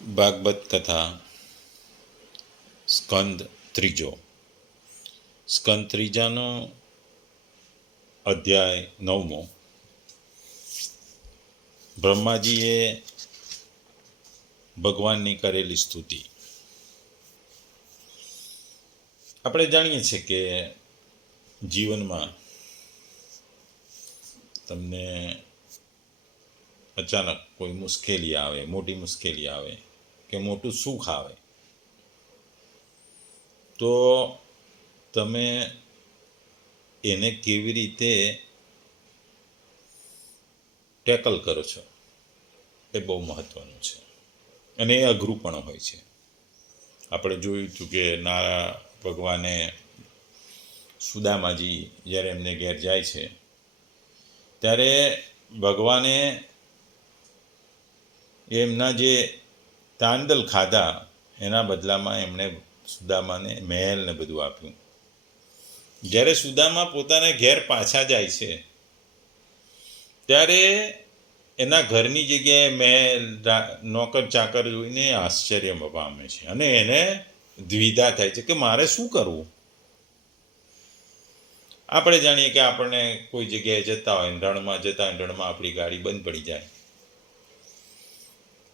ભાગવત કથા સ્કંદ ત્રીજો. સ્કંદ ત્રીજાનો અધ્યાય 9મો. બ્રહ્માજીએ ભગવાનની કરેલી સ્તુતિ. આપણે જાણીએ છીએ કે જીવનમાં તમને અચાનક કોઈ મુશ્કેલી આવે, મોટી મુશ્કેલી આવે કે મોટું સુખ આવે તો તમે એને કેવી રીતે ટેકલ કરો છો એ બહુ મહત્ત્વનું છે, અને એ અઘરું પણ હોય છે. આપણે જોયું હતું કે નારા ભગવાને સુદામાજી જ્યારે એમને ઘેર જાય છે ત્યારે ભગવાને એમના જે તાંદલ ખાધા એના બદલામાં એમણે સુદામાને મહેલ ને બધું આપ્યું. જ્યારે સુદામા પોતાના ઘેર પાછા જાય છે ત્યારે એના ઘરની જગ્યાએ મહેલ, નોકર ચાકર જોઈને આશ્ચર્યમાં પામે છે અને એને દ્વિધા થાય છે કે મારે શું કરવું. આપણે જાણીએ કે આપણને કોઈ જગ્યાએ જતા હોય, રણમાં જતા હોય, રણમાં આપણી ગાડી બંધ પડી જાય,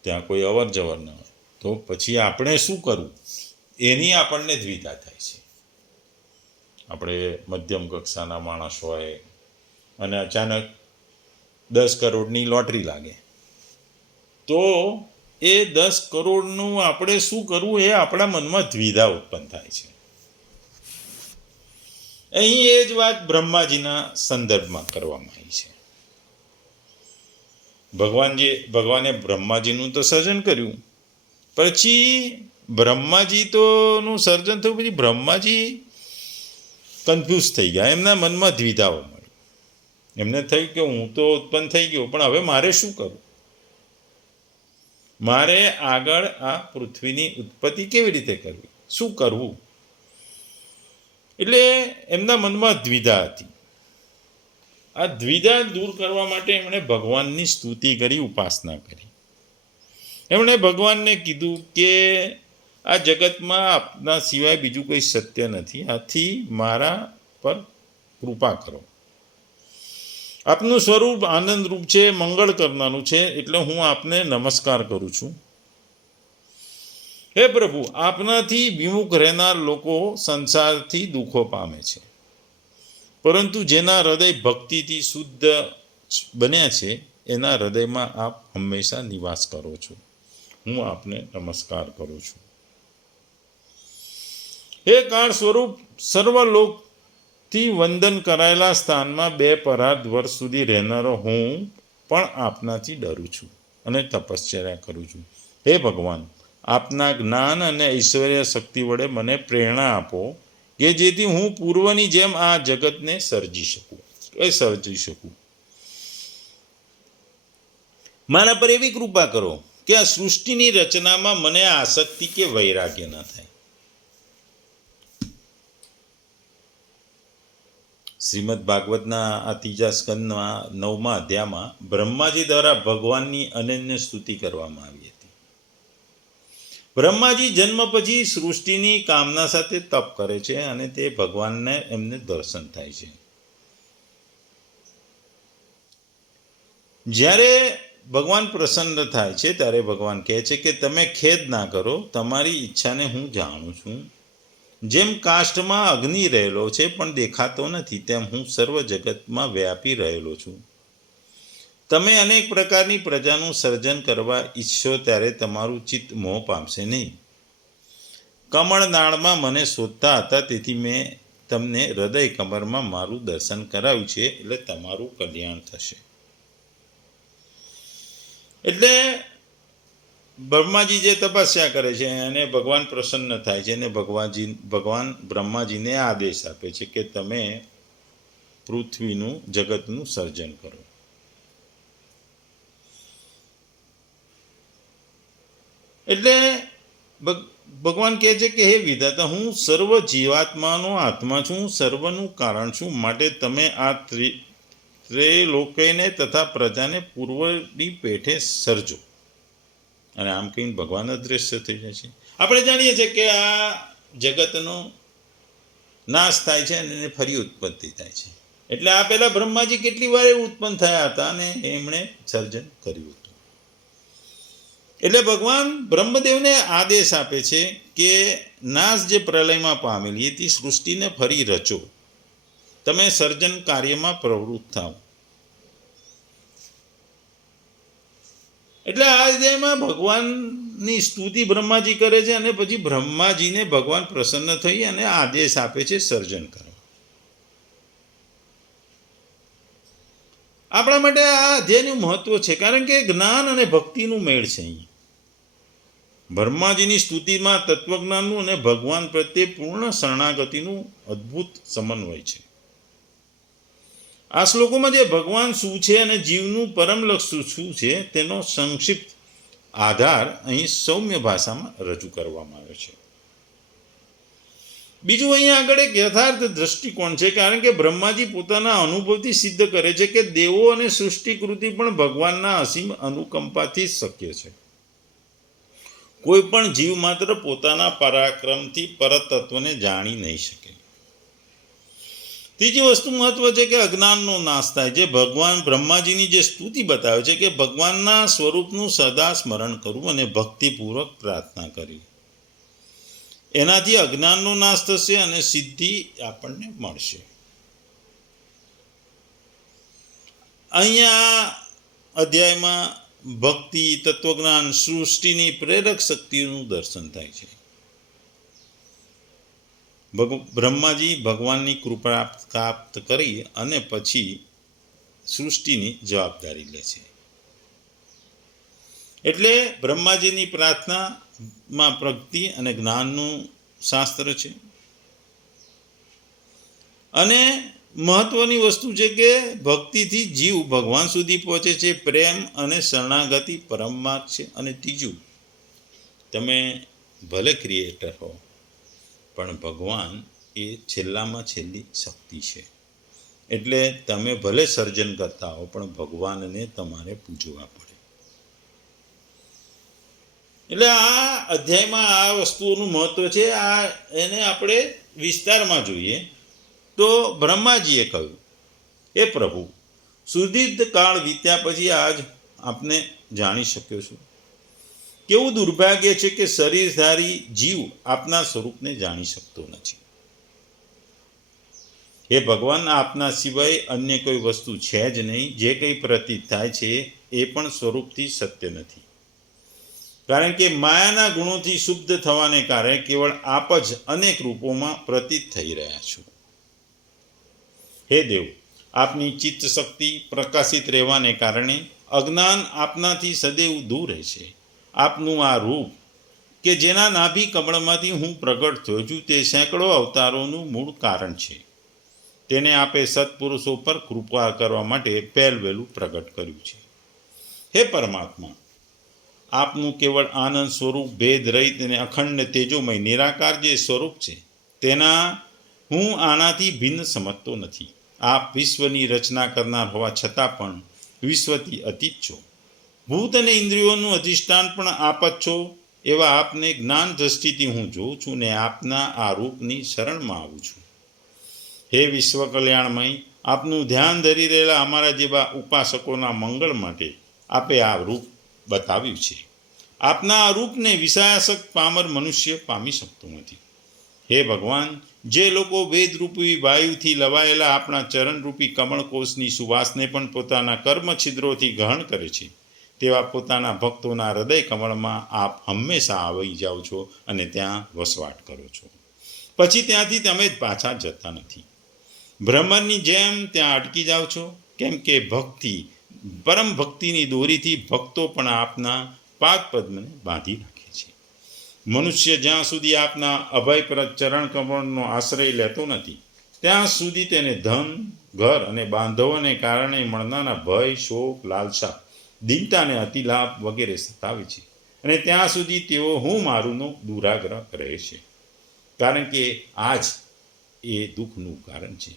ત્યાં કોઈ અવર જવર ન હોય તો પછી આપણે શું કરવું એની આપણને દ્વિધા થાય છે. આપણે મધ્યમ કક્ષાના માણસ હોય અને અચાનક 10 કરોડની લોટરી લાગે તો એ 10 કરોડનું આપણે શું કરવું એ આપણા મનમાં દ્વિધા ઉત્પન્ન થાય છે. અહીં એ જ વાત બ્રહ્માજીના સંદર્ભમાં કરવામાં આવી છે. ભગવાને બ્રહ્માજીનું તો સર્જન કર્યું, પછી બ્રહ્માજી તોનું સર્જન થયું, પછી બ્રહ્માજી કન્ફ્યુઝ થઈ ગયા, એમના મનમાં દ્વિધાઓ મળી. એમને થયું કે હું તો ઉત્પન્ન થઈ ગયો, પણ હવે મારે શું કરવું, મારે આગળ આ પૃથ્વીની ઉત્પત્તિ કેવી રીતે કરવી, શું કરવું. એટલે એમના મનમાં દ્વિધા હતી. આ દ્વિધા દૂર કરવા માટે એમણે ભગવાનની સ્તુતિ કરી, ઉપાસના કરી. એમણે ભગવાનને કીધું કે આ જગતમાં આપના સિવાય બીજું કોઈ સત્ય નથી, આથી મારા પર કૃપા કરો. આપનું સ્વરૂપ આનંદરૂપ છે, મંગળ કરનારું છે, એટલે હું આપને નમસ્કાર કરું છું. હે પ્રભુ, આપનાથી વિમુખ રહેનાર લોકો સંસારથી દુઃખો પામે છે, પરંતુ જેના હૃદય ભક્તિથી શુદ્ધ બન્યા છે એના હૃદયમાં આપ હંમેશા નિવાસ કરો છો. હું આપને નમસ્કાર કરું છું. હે કાળ સ્વરૂપ, સર્વલોકથી વંદન કરાયેલા સ્થાનમાં 2 વર્ષ સુધી રહેનારો હું પણ આપનાથી ડરું છું અને તપશ્ચર્યા કરું છું. હે ભગવાન, આપના જ્ઞાન અને ઐશ્વર્ય શક્તિ વડે મને પ્રેરણા આપો કે જેથી હું પૂર્વની જેમ આ જગતને સર્જી શકું. મારા પર એવી કૃપા કરો કે આ સૃષ્ટિની રચનામાં મને આસક્તિ કે વૈરાગ્ય ન થાય. શ્રીમદ ભાગવતના આ 3જા સ્કંદના 9મા અધ્યાયમાં બ્રહ્માજી દ્વારા ભગવાનની અનન્ય સ્તુતિ કરવામાં આવી હતી. બ્રહ્માજી જન્મ પછી સૃષ્ટિની કામના સાથે તપ કરે છે અને તે ભગવાનને એમને દર્શન થાય છે. જ્યારે ભગવાન પ્રસન્ન થાય છે ત્યારે ભગવાન કહે છે કે તમે ખેદ ના કરો, તમારી ઈચ્છાને હું જાણું છું. જેમ કાષ્ઠમાં અગ્નિ રહેલો છે પણ દેખાતો નથી, તેમ હું સર્વ જગતમાં વ્યાપી રહેલો છું. તમે અનેક પ્રકારની પ્રજાનું સર્જન કરવા ઈચ્છો ત્યારે તમારું ચિત્ત મોહ પામશે નહીં. કમળનાળમાં મને શોધતા હતા, તેથી મેં તમને હૃદય કમરમાં મારું દર્શન કરાવ્યું છે, એટલે તમારું કલ્યાણ થશે. એટલે બ્રહ્માજી જે તપસ્યા કરે છે અને ભગવાન પ્રસન્ન થાય છે અને ભગવાન બ્રહ્માજીને આદેશ આપે છે કે તમે પૃથ્વીનું, જગતનું સર્જન કરો. એટલે ભગવાન કહે છે કે હે વિધાતા, હું સર્વ જીવાત્માનો આત્મા છું, સર્વનું કારણ છું, માટે તમે આ ત્રૈલોક્યને તથા પ્રજાને પૂર્વની પેઠે સર્જો. અને આમ કહીને ભગવાન અદૃશ્ય થઈ જાય છે. આપણે જાણીએ છીએ કે આ જગતનો નાશ થાય છે અને એને ફરી ઉત્પત્તિ થાય છે. એટલે આ પહેલા બ્રહ્માજી કેટલી વાર ઉત્પન્ન થયા હતા અને એમણે સર્જન કર્યું હતું. એટલે ભગવાન બ્રહ્મદેવને આદેશ આપે છે કે નાશ જે પ્રલયમાં પામેલી હતી સૃષ્ટિને ફરી રચો, તમે સર્જન કાર્યમાં પ્રવૃત્ત થાઓ. એટલે આ અધ્યાયમાં ભગવાનની સ્તુતિ બ્રહ્માજી કરે છે અને પછી બ્રહ્માજીને ભગવાન પ્રસન્ન થઈ અને આદેશ આપે છે સર્જન કરવા. આપણા માટે આ અધ્યાયનું મહત્વ છે, કારણ કે જ્ઞાન અને ભક્તિનું મેળ છે. અહીં બ્રહ્માજીની સ્તુતિમાં તત્વજ્ઞાનનું અને ભગવાન પ્રત્યે પૂર્ણ શરણાગતિનું અદ્ભુત સમન્વય છે. આ શ્લોકોમાં જે ભગવાન શું છે અને જીવનું પરમ લક્ષ્ય શું છે તેનો સંક્ષિપ્ત આધાર અહીં સૌમ્ય ભાષામાં રજૂ કરવામાં આવ્યો છે. બીજું અહીંયા આગળ એક યથાર્થ દ્રષ્ટિકોણ છે, કારણ કે બ્રહ્માજી પોતાના અનુભવથી સિદ્ધ કરે છે કે દેવો અને સૃષ્ટિકૃતિ પણ ભગવાનના અસીમ અનુકંપાથી જ શક્ય છે. કોઈ પણ જીવ માત્ર પોતાના પરાક્રમથી પરતત્વને જાણી નહીં શકે. ત્રીજી વસ્તુ મહત્વ છે કે અજ્ઞાનનો નાશ થાય. જે ભગવાન બ્રહ્માજીની જે સ્તુતિ બતાવે છે કે ભગવાનના સ્વરૂપનું સદા સ્મરણ કરવું અને ભક્તિપૂર્વક પ્રાર્થના કરવી, એનાથી અજ્ઞાનનો નાશ થશે અને સિદ્ધિ આપણને મળશે. અહીંયા અધ્યાયમાં ભક્તિ, તત્વજ્ઞાન, સૃષ્ટિની પ્રેરક શક્તિનું દર્શન થાય છે. બ્રહ્માજી ભગવાનની કૃપા પ્રાપ્ત કરી અને પછી સૃષ્ટિની જવાબદારી લે છે. એટલે બ્રહ્માજીની પ્રાર્થનામાં પ્રગતિ અને જ્ઞાનનું શાસ્ત્ર છે. અને મહત્વની વસ્તુ છે કે ભક્તિથી જીવ ભગવાન સુધી પહોંચે છે. પ્રેમ અને શરણાગતિ પરમ માર્ગ છે. અને ત્રીજું, તમે ભલે ક્રિએટર હો પણ ભગવાન એ છેલ્લામાં છેલ્લી શક્તિ છે. એટલે તમે ભલે સર્જન કરતા હો પણ ભગવાનને તમારે પૂજવા પડે. એટલે આ અધ્યાયમાં આ વસ્તુઓનું મહત્વ છે. આ એને આપણે વિસ્તારમાં જોઈએ તો બ્રહ્માજીએ કહ્યું, હે પ્રભુ, સુદીર્ઘ કાળ વીત્યા પછી આજ આપને જાણી શક્યો છું. કેવું દુર્ભાગ્ય છે કે શરીરધારી જીવ આપના સ્વરૂપને જાણી શકતો નથી. હે ભગવાન, આપના સિવાય અન્ય કોઈ વસ્તુ છે જ નહીં. જે કંઈ પ્રતીત થાય છે એ પણ સ્વરૂપથી સત્ય નથી, કારણ કે માયાના ગુણોથી શુદ્ધ થવાને કારણે કેવળ આપ જ અનેક રૂપોમાં પ્રતીત થઈ રહ્યા છો. હે દેવ, આપની ચિત્ત શક્તિ પ્રકાશિત રહેવાને કારણે અજ્ઞાન આપનાથી સદૈવ દૂર રહેશે. આપનું આ રૂપ કે જેના નાભી કમળમાંથી હું પ્રગટ થયો છું તે સેંકડો અવતારોનું મૂળ કારણ છે. તેને આપે સત્પુરુષો પર કૃપા કરવા માટે પહેલવહેલું પ્રગટ કર્યું છે. હે પરમાત્મા, આપનું કેવળ આનંદ સ્વરૂપ ભેદ રહિત અને અખંડ તેજોમય નિરાકાર જે સ્વરૂપ છે તેના હું આનાથી ભિન્ન સમજતો નથી. આપ વિશ્વની રચના કરનાર હોવા છતાં પણ વિશ્વથી અતીત છો. ભૂત અને ઇન્દ્રિયોનું અધિષ્ઠાન પણ આપ જ છો. એવા આપને જ્ઞાન દ્રષ્ટિથી હું જોઉં છું ને આપના આ રૂપની શરણમાં આવું છું. હે વિશ્વ કલ્યાણમય, આપનું ધ્યાન ધરી રહેલા અમારા જેવા ઉપાસકોના મંગળ માટે આપે આ રૂપ બતાવ્યું છે. આપના આ રૂપને વિષયાસક્ત પામર મનુષ્ય પામી શકતો નથી. હે ભગવાન, જે લોકો વેદરૂપી વાયુથી લવાયેલા આપણા ચરણરૂપી કમળકોષની સુવાસને પણ પોતાના કર્મ છિદ્રોથી ગ્રહણ કરે છે, તેવા પોતાના ભક્તોના હૃદય કમળમાં આપ હંમેશા આવી જાઓ છો અને ત્યાં વસવાટ કરો છો. પછી ત્યાંથી તમે જ પાછા જતા નથી. ભ્રમરની જેમ ત્યાં અટકી જાઓ છો, કેમ કે ભક્તિ, પરમ ભક્તિની દોરીથી ભક્તો પણ આપના પાદપદ્મને બાંધી રાખે છે. મનુષ્ય જ્યાં સુધી આપના અભયપ્રદ ચરણ કમળનો આશ્રય લેતો નથી ત્યાં સુધી તેને ધન, ઘર અને બાંધવોને કારણે મળનારા ભય, શોક, લાલસા, દીનતા અને અતિલાભ વગેરે સતાવે છે. અને ત્યાં સુધી તેઓ હું મારુંનો દુરાગ્રહ રહે છે, કારણ કે આ જ એ દુઃખનું કારણ છે.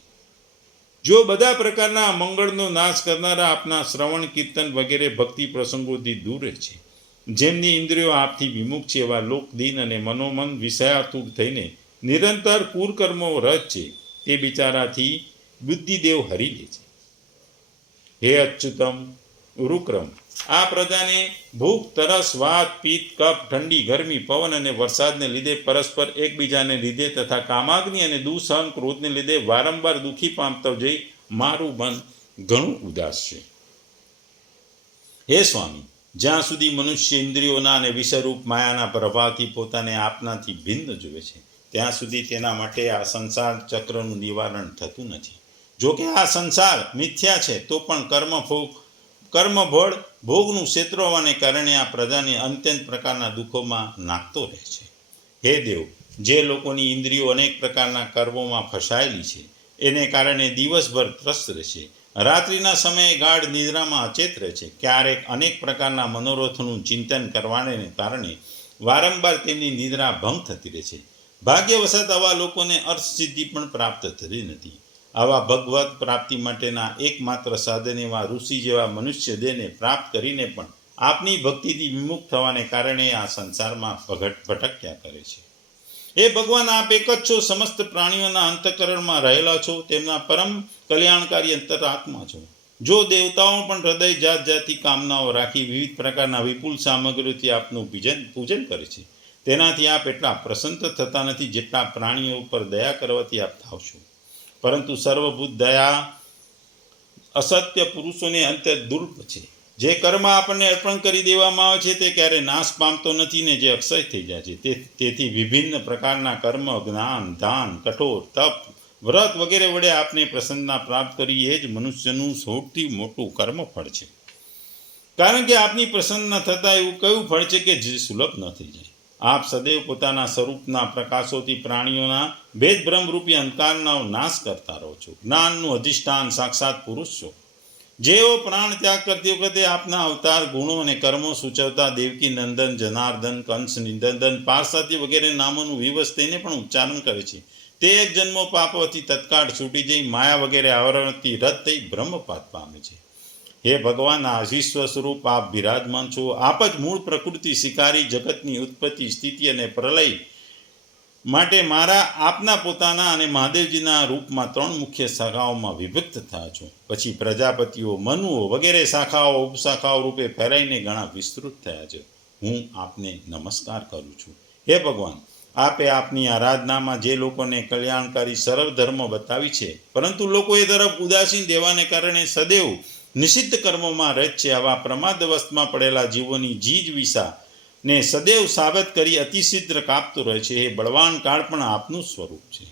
જો બધા પ્રકારના મંગળનો નાશ કરનારા આપના શ્રવણ, કીર્તન વગેરે ભક્તિ પ્રસંગોથી દૂર રહે છે જેમની ઇન્દ્રિયો આપથી વિમુખ છે એવા લોકદીન અને મનોમન વિષયાતુર થઈને નિરંતર કુરકર્મો રચ છે તે બિચારાથી બુદ્ધિદેવ હરી લે છે. હે અચ્યુતમ ઉરુક્રમ, આ પ્રજાને ભૂખ, તરસ, વાત, પિત્ત, કફ, ઠંડી, ગરમી, પવન અને વરસાદને લીધે પરસ્પર એકબીજાને લીધે તથા કામાગ્નિ અને દુઃસહન ક્રોધને લીધે વારંવાર દુઃખી પામતો જઈ મારું મન ઘણું ઉદાસ છે. હે સ્વામી, જ્યાં સુધી મનુષ્ય ઇન્દ્રિયોના અને વિષયરૂપ માયાના પ્રભાવથી પોતાને આપનાથી ભિન્ન જુએ છે ત્યાં સુધી તેના માટે આ સંસાર ચક્રનું નિવારણ થતું નથી. જો કે આ સંસાર મિથ્યા છે તો પણ કર્મભળ ભોગનું ક્ષેત્ર હોવાને કારણે આ પ્રજાને અત્યંત પ્રકારના દુઃખોમાં નાખતો રહે છે. હે દેવ, જે લોકોની ઇન્દ્રિયો અનેક પ્રકારના કર્મોમાં ફસાયેલી છે એને કારણે દિવસભર ત્રસ્ત રહે છે, રાત્રિના સમયે ગાઢ નિદ્રામાં અચેત રહે છે, ક્યારેક અનેક પ્રકારના મનોરથોનું ચિંતન કરવાને કારણે વારંવાર તેમની નિદ્રા ભંગ થતી રહે છે. ભાગ્યવશાત આવા લોકોને અર્થસિદ્ધિ પણ પ્રાપ્ત થતી નથી. આવા ભગવત પ્રાપ્તિ માટેના એકમાત્ર સાધન એવા ઋષિ જેવા મનુષ્ય દેહને પ્રાપ્ત કરીને પણ આપની ભક્તિથી વિમુખ થવાને કારણે આ સંસારમાં ભટક્યા કરે છે. એ ભગવાન, આપ એક જ છો, સમસ્ત પ્રાણીઓના અંતઃકરણમાં રહેલા છો, તેમના પરમ કલ્યાણકારી અંતરાત્મા છો. જો દેવતાઓ પણ હૃદય જાત જાતની કામનાઓ રાખી વિવિધ પ્રકારના વિપુલ સામગ્રીથી આપનું પૂજન કરે છે, તેનાથી આપ એટલા પ્રસન્ન થતા નથી જેટલા પ્રાણીઓ ઉપર દયા કરવાથી આપ થાવ છો. પરંતુ સર્વભૂત દયા અસત્ય પુરુષોને અંતે દુર્લભ છે. જે કર્મ આપણને અર્પણ કરી દેવામાં આવે છે તે ક્યારે નાશ પામતો નથી ને જે અક્ષય થઈ જાય છે. તેથી વિભિન્ન પ્રકારના કર્મ, જ્ઞાન, દાન, કઠોર તપ, વ્રત વગેરે વડે આપને પ્રસન્નતા પ્રાપ્ત કરી એ જ મનુષ્યનું સૌથી મોટું કર્મફળ છે. કારણ કે આપની પ્રસન્ન થતાં એવું કયું ફળ છે કે જે સુલભ ન થઈ જાય. આપ સદૈવ પોતાના સ્વરૂપના પ્રકાશોથી પ્રાણીઓના ભેદ બ્રહ્મરૂપી અંધકારનો નાશ કરતા રહો છો. જ્ઞાનનું અધિષ્ઠાન સાક્ષાત પુરુષ છો. જેઓ પ્રાણ ત્યાગ કરતી વખતે આપના અવતાર, ગુણો અને કર્મો સૂચવતા દેવકી નંદન, જનાર્દન, કંસ, નિંદન, પાર્ષદી વગેરે નામોનું વિવશ થઈને પણ ઉચ્ચારણ કરે છે તે એક જન્મો પાપોથી તત્કાળ છૂટી જઈ માયા વગેરે આવરણથી રદ થઈ બ્રહ્મપાદ પામે છે. હે ભગવાન, આ વિશ્વ સ્વરૂપ આપ બિરાજમાન છો. આપ જ મૂળ પ્રકૃતિ, શિકારી, જગતની ઉત્પત્તિ, સ્થિતિ અને પ્રલય માટે મારા આપના પોતાના અને મહાદેવજીના રૂપમાં 3 મુખ્ય શાખાઓમાં વિભક્ત થયા છો. પછી પ્રજાપતિઓ, મનુઓ વગેરે શાખાઓ ઉપશાખાઓ રૂપે ફેરાઈને ઘણા વિસ્તૃત થયા છે. હું આપને નમસ્કાર કરું છું. હે ભગવાન, આપે આપની આરાધનામાં જે લોકોને કલ્યાણકારી સરળ ધર્મ બતાવી છે પરંતુ લોકો એ તરફ ઉદાસીન દેવાને કારણે સદૈવ નિષિદ્ધ કર્મોમાં રહે છે, આવા પ્રમાદવસ્થમાં પડેલા જીવોની જીજ વિષા ને સદૈવ સાબત કરી અતિશીઘ્ર કાપતું રહે છે. એ બળવાન કાળ પણ આપનું સ્વરૂપ છે.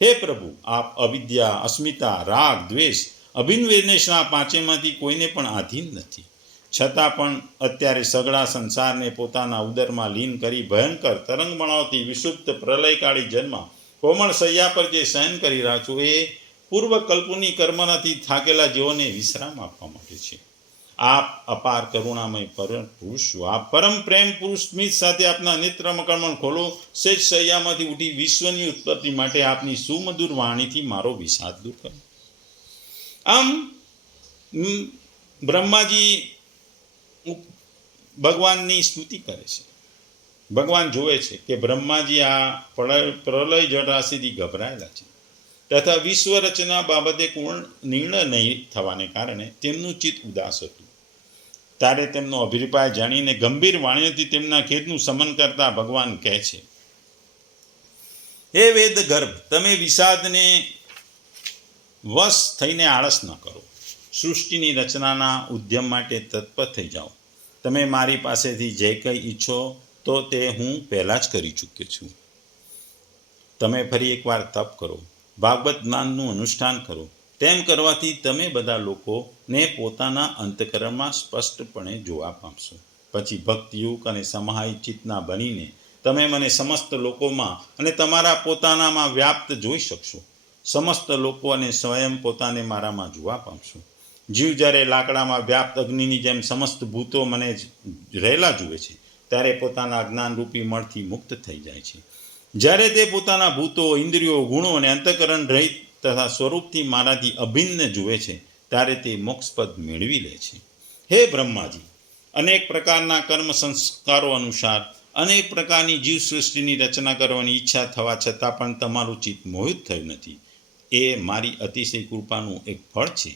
હે પ્રભુ, આપ અવિદ્યા, અસ્મિતા, રાગ, દ્વેષ, અભિનિવેશના પાંચેયમાંથી કોઈને પણ આધીન નથી. છતાં પણ અત્યારે સઘળા સંસારને પોતાના ઉદરમાં લીન કરી ભયંકર તરંગ બનાવતી વિષુપ્ત પ્રલયકાળી જન્મ કોમળ શૈયા પર જે શયન કરી રહ્યા છો એ પૂર્વ કલ્પની કર્મનાથી થાકેલા જીવોને વિશ્રામ આપવા માટે છે. આપ અપાર કરુણામય પરમ પુરુષ છો. આપ પરમ પ્રેમ પુરુષ સ્મિત સાથે આપના નેત્ર મકરમણ ખોલો. શેષ શૈયામાંથી ઉઠી વિશ્વની ઉત્પત્તિ માટે આપની સુમધુર વાણીથી મારો વિષાદ દૂર કરો. આમ બ્રહ્માજી ભગવાનની સ્તુતિ કરે છે. ભગવાન જોવે છે કે બ્રહ્માજી આ પ્રલય જળરાશિથી ગભરાયેલા છે તથા વિશ્વ રચના બાબતે કોણ નિર્ણય નહીં થવાને કારણે તેમનું ચિત્ત ઉદાસ હતું. ત્યારે તેમનો અભિપ્રાય જાણીને ગંભીર વાણીઓથી તેમના ખેદનું શમન કરતા ભગવાન કહે છે, હે વેદ ગર્ભ, તમે વિષાદને વશ થઈને આળસ ન કરો. સૃષ્ટિની રચનાના ઉદ્યમ માટે તત્પર થઈ જાઓ. તમે મારી પાસેથી જે કંઈ ઈચ્છો તો તે હું પહેલાં જ કરી ચૂક્યો છું. તમે ફરી એકવાર તપ કરો, ભાગવત જ્ઞાનનું અનુષ્ઠાન કરો. તેમ કરવાથી તમે બધા લોકોને પોતાના અંતઃકરણમાં સ્પષ્ટપણે જોવા પામશો. પછી ભક્તિયુક્ત અને સમાહિત ચિત્તના બનીને તમે મને સમસ્ત લોકોમાં અને તમારા પોતાનામાં વ્યાપ્ત જોઈ શકશો. સમસ્ત લોકો અને સ્વયં પોતાને મારામાં જોવા પામશો. જીવ જ્યારે લાકડામાં વ્યાપ્ત અગ્નિની જેમ સમસ્ત ભૂતો મને રહેલા જુએ છે ત્યારે પોતાના જ્ઞાનરૂપી મળથી મુક્ત થઈ જાય છે. જ્યારે તે પોતાના ભૂતો, ઇન્દ્રિયો, ગુણો અને અંતઃકરણ રહિત તથા સ્વરૂપથી મારાથી અભિન્ન જુએ છે ત્યારે તે મોક્ષપદ મેળવી લે છે. હે બ્રહ્માજી, અનેક પ્રકારના કર્મ સંસ્કારો અનુસાર અનેક પ્રકારની જીવસૃષ્ટિની રચના કરવાની ઈચ્છા થવા છતાં પણ તમારું ચિત્ત મોહિત થયું નથી, એ મારી અતિશય કૃપાનું એક ફળ છે.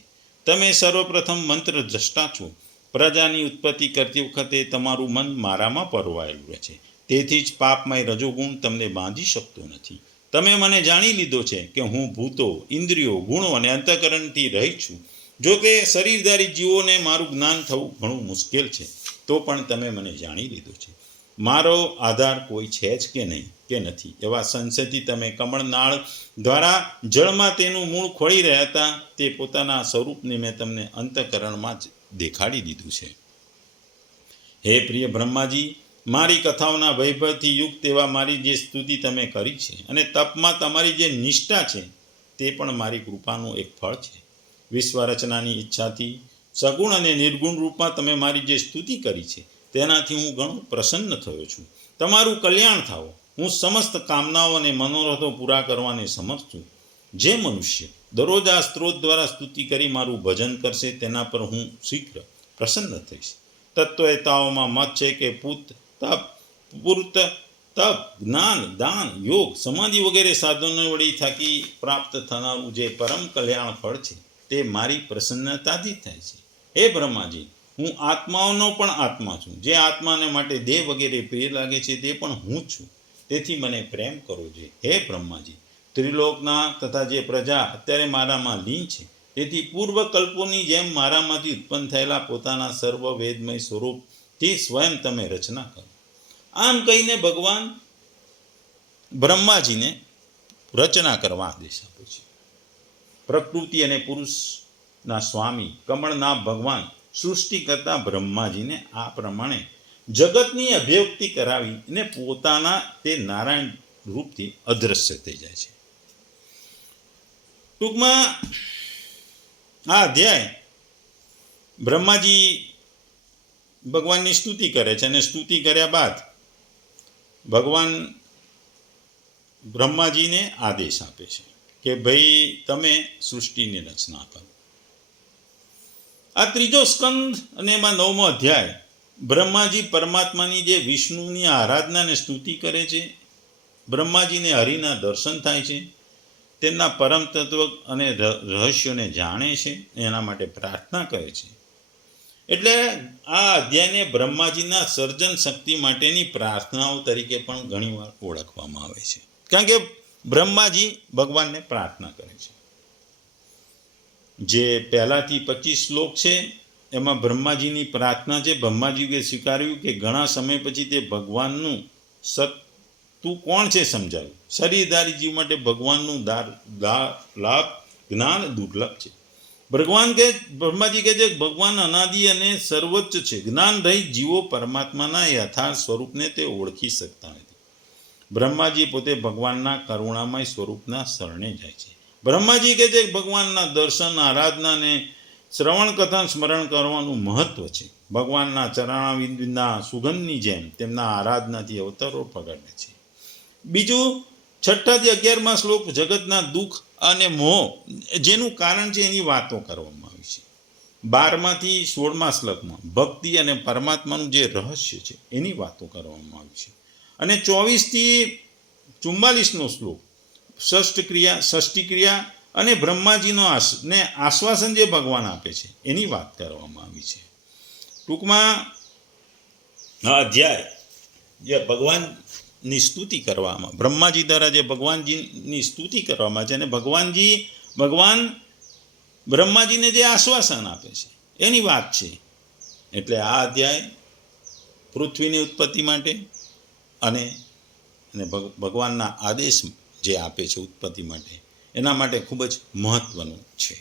તમે સર્વપ્રથમ મંત્ર દ્રષ્ટા છો. પ્રજાની ઉત્પત્તિ કરતી વખતે તમારું મન મારામાં પરવાયેલું રહે છે. તેથી જ પાપમય રજોગુણ તમને બાંધી શકતો નથી. તમે મને જાણી લીધો છે કે હું ભૂતો, ઇન્દ્રિયો, ગુણો અને અંતઃકરણથી રહિત છું. જો કે શરીરધારી જીવોને મારું જ્ઞાન થવું ઘણું મુશ્કેલ છે, તો પણ તમે મને જાણી લીધો છે. મારો આધાર કોઈ છે જ કે નહીં કે નથી, એવા સંશયથી તમે કમળનાળ દ્વારા જળમાં તેનું મૂળ ખોળી રહ્યા હતા, તે પોતાના સ્વરૂપને મેં તમને અંતઃકરણમાં જ દેખાડી દીધું છે. હે પ્રિય બ્રહ્માજી, મારી કથાઓના વૈભવથી યુક્ત એવા મારી જે સ્તુતિ તમે કરી છે અને તપમાં તમારી જે નિષ્ઠા છે, તે પણ મારી કૃપાનું એક ફળ છે. વિશ્વ રચનાની ઈચ્છાથી સગુણ અને નિર્ગુણ રૂપમાં તમે મારી જે સ્તુતિ કરી છે, તેનાથી હું ઘણો પ્રસન્ન થયો છું. તમારું કલ્યાણ થાઓ. હું સમસ્ત કામનાઓ અને મનોરથો પૂરા કરવાને સમર્થ છું. જે મનુષ્ય દરરોજ આ સ્ત્રોત દ્વારા સ્તુતિ કરી મારું ભજન કરશે, તેના પર હું શીઘ્ર પ્રસન્ન થઈશ. તત્વવેતાઓમાં મત છે કે પૂત, તપ, પૂર્ત, તપ, જ્ઞાન, દાન, યોગ, સમાધિ વગેરે સાધનો વડે થકી પ્રાપ્ત થનારું જે પરમ કલ્યાણ ફળ છે, તે મારી પ્રસન્નતાથી થાય છે. હે બ્રહ્માજી, હું આત્માઓનો પણ આત્મા છું. જે આત્માને માટે દેહ વગેરે પ્રિય લાગે છે, તે પણ હું જ છું. તેથી મને પ્રેમ કરો જોઈએ. હે બ્રહ્માજી, ત્રિલોકના તથા જે પ્રજા અત્યારે મારામાં લીન છે, તેથી પૂર્વ કલ્પોની જેમ મારામાંથી ઉત્પન્ન થયેલા પોતાના સર્વ વેદમય સ્વરૂપથી સ્વયં તમે રચના કરો. આમ કહીને ભગવાન બ્રહ્માજીને રચના કરવા આદેશ આપે છે. પ્રકૃતિ અને પુરુષના સ્વામી કમળનાભ ભગવાન સૃષ્ટિ કરતા બ્રહ્માજીને આ પ્રમાણે જગતની અભિવ્યક્તિ કરાવીને પોતાના તે નારાયણ રૂપથી અદૃશ્ય થઈ જાય છે. ટૂંકમાં આ અધ્યાય બ્રહ્માજી ભગવાનની સ્તુતિ કરે છે અને સ્તુતિ કર્યા બાદ ભગવાન બ્રહ્માજીને આદેશ આપે છે કે ભાઈ તમે સૃષ્ટિની રચના કરો. આ ત્રીજો સ્કંદ અને એમાં 9મો અધ્યાય બ્રહ્માજી પરમાત્માની જે વિષ્ણુની આરાધના અને સ્તુતિ કરે છે, બ્રહ્માજીને હરિના દર્શન થાય છે, તેમના પરમ તત્વ અને રહસ્યોને જાણે છે, એના માટે પ્રાર્થના કરે છે. એટલે આ અધ્યાયને બ્રહ્માજીના સર્જન શક્તિ માટેની પ્રાર્થનાઓ તરીકે પણ ઘણીવાર ઓળખવામાં આવે છે, કારણ કે બ્રહ્માજી ભગવાનને પ્રાર્થના કરે છે. જે પહેલાથી 25 શ્લોક છે, એમાં બ્રહ્માજીની પ્રાર્થના છે. બ્રહ્માજીએ સ્વીકાર્યું કે ઘણા સમય પછી તે ભગવાનનું તું કોણ છે સમજાવ્યું. શરીરધારી જીવ માટે ભગવાનનું લાભ જ્ઞાન દુર્લભ છે. બ્રહ્માજી કહે છે ભગવાન અનાદિ અને સર્વોચ્ચ છે. જ્ઞાન રહિત જીવો પરમાત્માના યથાર્થ સ્વરૂપને તે ઓળખી શકતા નથી. બ્રહ્માજી પોતે ભગવાનના કરુણામય સ્વરૂપના શરણે જાય છે. બ્રહ્માજી કહે છે ભગવાનના દર્શન, આરાધના અને શ્રવણ કથા સ્મરણ કરવાનું મહત્વ છે. ભગવાનના ચરણાવિંદના સુગંધની જેમ તેમના આરાધનાથી અવતારો પ્રગટે છે. બીજું 6 થી 11મા શ્લોક જગતના દુઃખ અને મોહ જેનું કારણ છે એની વાતો કરવામાં આવી છે. 12મા થી 16મા શ્લોકમાં ભક્તિ અને પરમાત્માનું જે રહસ્ય છે એની વાતો કરવામાં આવી છે. અને 24 થી 44નો શ્લોક ષષ્ઠ ક્રિયા અને બ્રહ્માજીનો આશ્વાસન જે ભગવાન આપે છે એની વાત કરવામાં આવી છે. ટૂંકમાં આ અધ્યાય જે ભગવાનની સ્તુતિ કરવામાં, બ્રહ્માજી દ્વારા જે ભગવાનજીની સ્તુતિ કરવામાં છે અને ભગવાન બ્રહ્માજીને જે આશ્વાસન આપે છે એની વાત છે. એટલે આ અધ્યાય પૃથ્વીની ઉત્પત્તિ માટે અને ભગવાનના આદેશ જે આપે છે ઉત્પત્તિ માટે, એના માટે ખૂબ જ મહત્વનું છે.